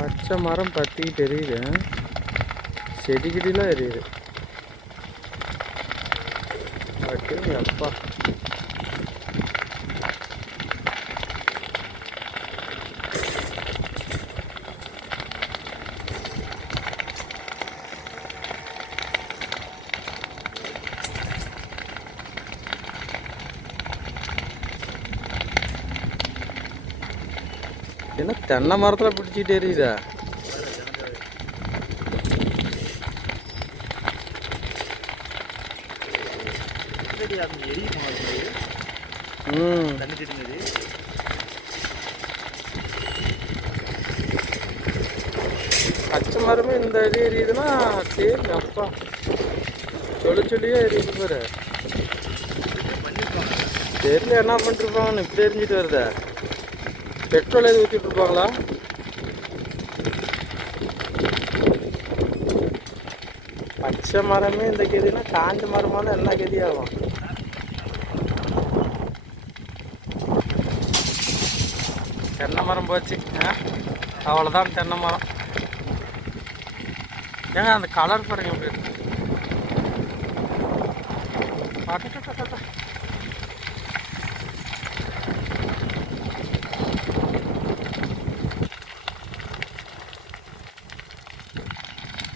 பச்சை மரம் பற்றிக்கிட்டு எரியுது, செடிக்கிட்டலாம் எரியுது. பட்டிங்க அப்பா. என்ன தென்னை மரத்தில் பிடிச்சிட்டு எரியுதா? பச்சை மரமே இந்த அடி எரியுதுன்னா சரி அப்பா, சொல்லியே எரியுது பாரு. தெரியல என்ன பண்ணிருப்பாங்கன்னு இப்படி எரிஞ்சிட்டு வருதா? பெட்ரோல் எது ஊற்றிட்டு இருப்பாங்களா? பச்சை மரமே இந்த கதினா காஞ்ச மரமாக என்ன கதியாகும்? தென்னை மரம் போச்சு, அவ்வளோதான் தென்னை மரம். ஏங்க அந்த கலர் பாருங்க எப்படி இருக்கு.